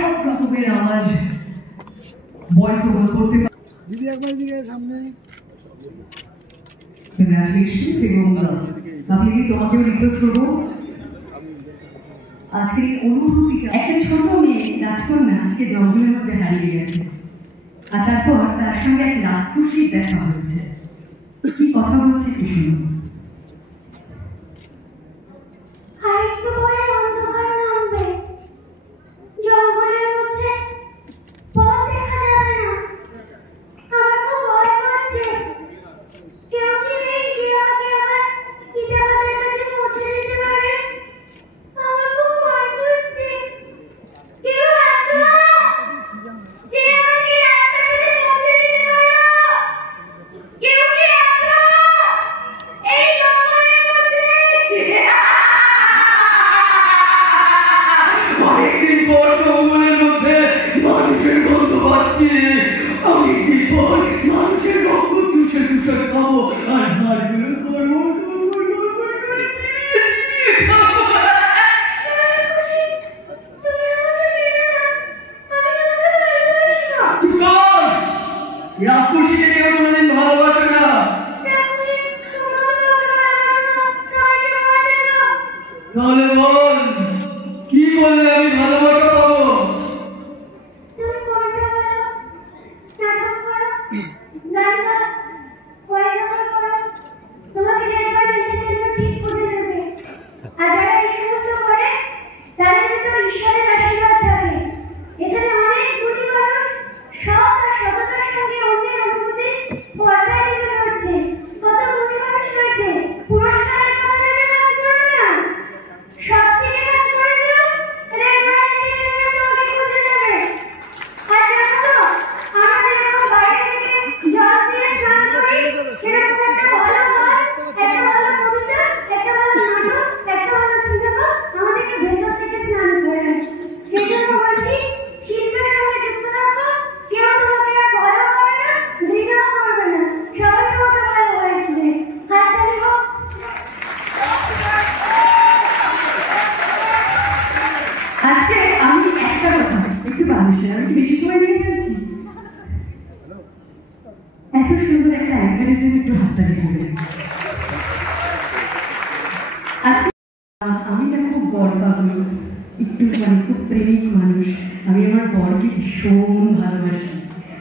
সব রকমের আওয়াজ ভয়েস ওভার করতে পারে। দিদি একবার দিকে সামনে। কংগ্রাচুলেশনস। এবং আমি তোমাকেও রিকোয়েস্ট করবো আজকের এই অনুভূতিটা। একটা ছোট মেয়ে রাজকন্যা সে জঙ্গলের মধ্যে হারিয়ে গেছে, আর তারপর তার সঙ্গে এক রাক্ষসীর দেখা হয়েছে। কি কথা বলছে কি শুনুন। রাক্ষসীকে কেউ কোনোদিন ভালোবাসে না। তাহলে বল কি বললে আমি ভালোবাসা পাবো? এত সুন্দর একটা অ্যাঙ্কারের জন্য একটু হাততালি হবে। আমি না খুব বর পাগল, একটু খুব প্রেমিক মানুষ। আমি আমার বরকে ভীষণ ভালোবাসি।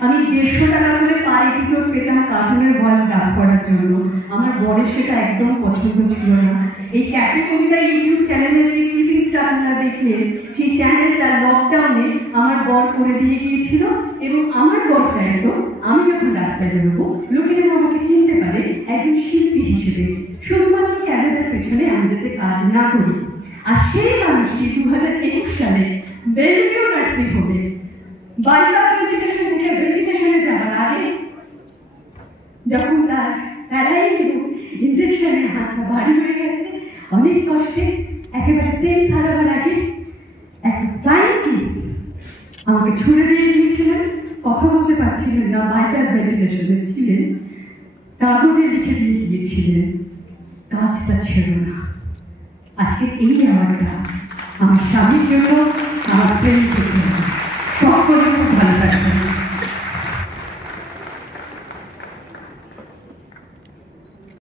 আমি 150 টাকা করে পার এপিসোড পেতাম কার্টুনের ভয়েস ডাব করার জন্য। আমার বরের সেটা একদম পছন্দ ছিল না। এই ক্যাফে কবিতা ইউটিউব চ্যানেলের যে ক্লিপিংসটা আপনারা দেখলেন, সেই চ্যানেলটা লকডাউনে আমার বর করে দিয়ে গিয়েছিল। এবং আমার বর চাইতো আমি যখন রাস্তায় বেরোবো লোকেরা আমাকে চিনতে পারে একজন শিল্পী হিসেবে, শুধুমাত্র ক্যামেরার পেছনে আমি যাতে কাজ না করি। আর সেই মানুষটি 2021 সালে বেলভিউ নার্সিং হোমে বাইপাস ভেন্টিলেশন থেকে ভেন্টিলেশনে যাওয়ার আগে, যখন তার স্যালাইন এবং ইনজেকশনের হাতটা ভারী হয়ে গেছে, অনেক কষ্টে একেবারে সেন্স হারাবার আগে একটা ফ্লাইং কিস আমাকে ছুড়ে দিয়ে গিয়েছিলেন। কথা বলতে পারছিলেন না, বাইপাস ভেন্টিলেশনে ছিলেন, কাগজে লিখে দিয়ে গিয়েছিলেন, কাজটা ছিল না। আজকে এই অ্যাওয়ার্ডটা আমার স্বামীর জন্য, আমার প্রেমিকের জন্য।